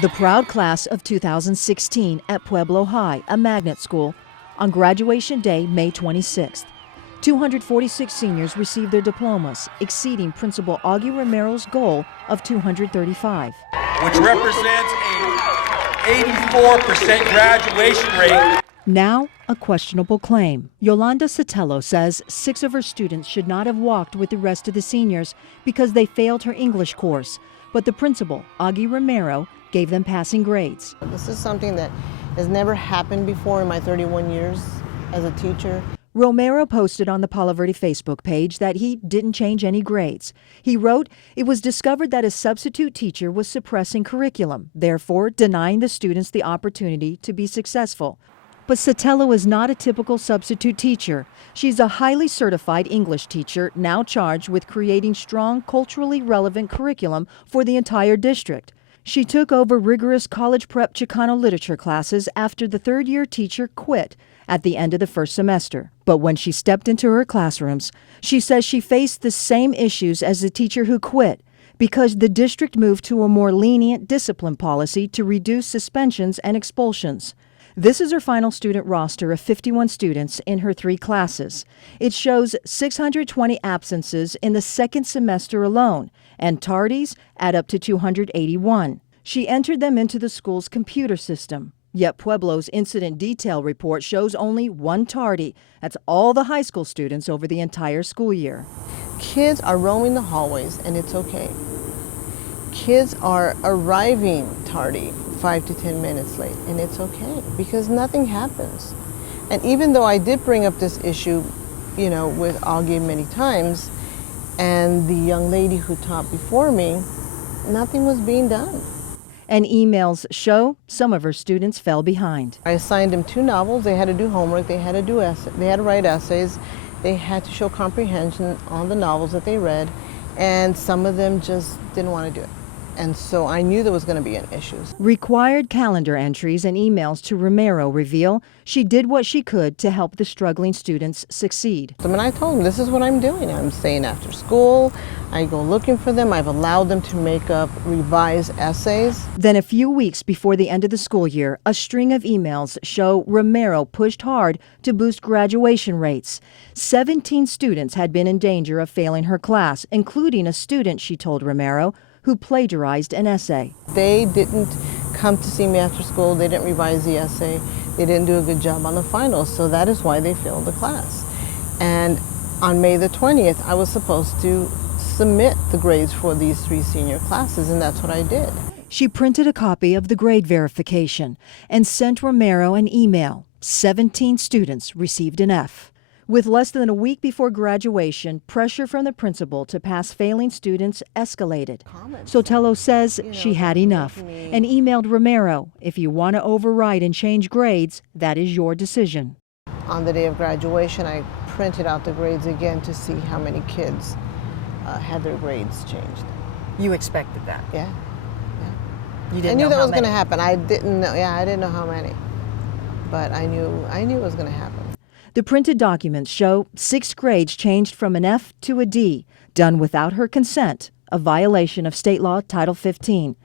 The proud class of 2016 at Pueblo High, a magnet school, on graduation day, May 26th. 246 seniors received their diplomas, exceeding Principal Augie Romero's goal of 235. Which represents a 84% graduation rate. Now, a questionable claim. Yolanda Sotelo says 6 of her students should not have walked with the rest of the seniors because they failed her English course. But the principal, Augie Romero, gave them passing grades. This is something that has never happened before in my 31 years as a teacher. Romero posted on the Palo Verde Facebook page that he didn't change any grades. He wrote, "It was discovered that a substitute teacher was suppressing curriculum, therefore denying the students the opportunity to be successful." But Sotelo is not a typical substitute teacher. She's a highly certified English teacher now charged with creating strong, culturally relevant curriculum for the entire district. She took over rigorous college prep Chicano literature classes after the third-year teacher quit at the end of the first semester. But when she stepped into her classrooms, she says she faced the same issues as the teacher who quit because the district moved to a more lenient discipline policy to reduce suspensions and expulsions. This is her final student roster of 51 students in her 3 classes. It shows 620 absences in the second semester alone, and tardies add up to 281. She entered them into the school's computer system. Yet Pueblo's incident detail report shows only 1 tardy. That's all the high school students over the entire school year. Kids are roaming the hallways, and it's okay. Kids are arriving tardy, 5 to 10 minutes late, and it's okay because nothing happens. And even though I did bring up this issue, with Augie many times, and the young lady who taught before me, nothing was being done. And emails show some of her students fell behind. I assigned them 2 novels. They had to do homework. They had to write essays. They had to show comprehension on the novels that they read, and some of them just didn't want to do it. And so I knew there was going to be an issue. Required calendar entries and emails to Romero reveal she did what she could to help the struggling students succeed. So when I told them, this is what I'm doing. I'm staying after school. I go looking for them. I've allowed them to make up revised essays. Then a few weeks before the end of the school year, a string of emails show Romero pushed hard to boost graduation rates. 17 students had been in danger of failing her class, including a student, she told Romero, who plagiarized an essay. They didn't come to see me after school. They didn't revise the essay. They didn't do a good job on the finals, so that is why they failed the class. And on May the 20th, I was supposed to submit the grades for these 3 senior classes, and that's what I did. She printed a copy of the grade verification and sent Romero an email. 17 students received an F. With less than a week before graduation, pressure from the principal to pass failing students escalated. Sotelo says she had enough and emailed Romero, "If you want to override and change grades, that is your decision." On the day of graduation, I printed out the grades again to see how many kids had their grades changed. You expected that? Yeah. You didn't I knew know that how was going to many? happen. I didn't know how many, but I knew it was going to happen. The printed documents show 6 grades changed from an F to a D, done without her consent, a violation of state law Title 15.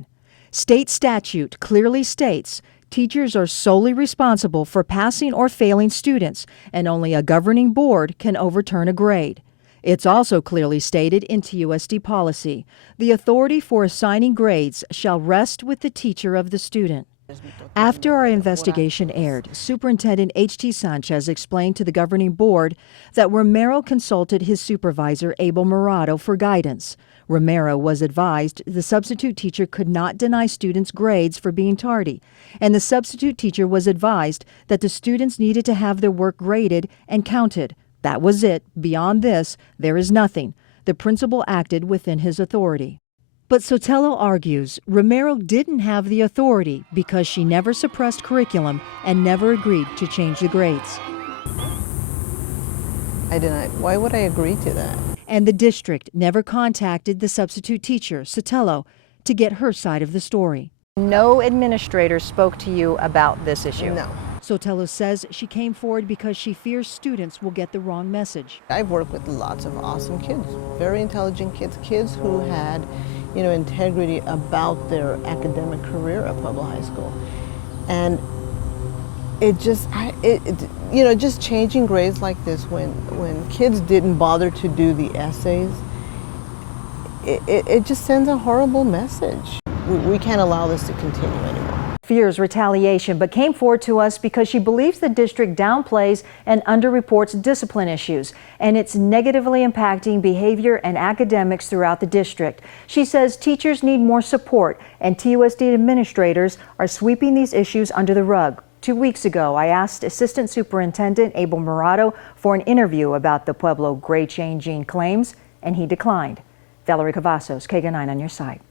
State statute clearly states teachers are solely responsible for passing or failing students, and only a governing board can overturn a grade. It's also clearly stated in TUSD policy, the authority for assigning grades shall rest with the teacher of the student. After our investigation aired, Superintendent H.T. Sanchez explained to the governing board that Romero consulted his supervisor, Abel Morado, for guidance. Romero was advised the substitute teacher could not deny students grades for being tardy, and the substitute teacher was advised that the students needed to have their work graded and counted. That was it. Beyond this, there is nothing. The principal acted within his authority. But Sotelo argues Romero didn't have the authority because she never suppressed curriculum and never agreed to change the grades. I didn't. Why would I agree to that? And the district never contacted the substitute teacher, Sotelo, to get her side of the story. No administrator spoke to you about this issue? No. Sotelo says she came forward because she fears students will get the wrong message. I've worked with lots of awesome kids, very intelligent kids, kids who had, integrity about their academic career at Pueblo High School. And it just, just changing grades like this when kids didn't bother to do the essays, it just sends a horrible message. We can't allow this to continue anymore. Fears retaliation, but came forward to us because she believes the district downplays and underreports discipline issues, and it's negatively impacting behavior and academics throughout the district. She says teachers need more support, and TUSD administrators are sweeping these issues under the rug. 2 weeks ago, I asked Assistant Superintendent Abel Murado for an interview about the Pueblo grade-changing claims, and he declined. Valerie Cavazos, KGUN-9 on your side.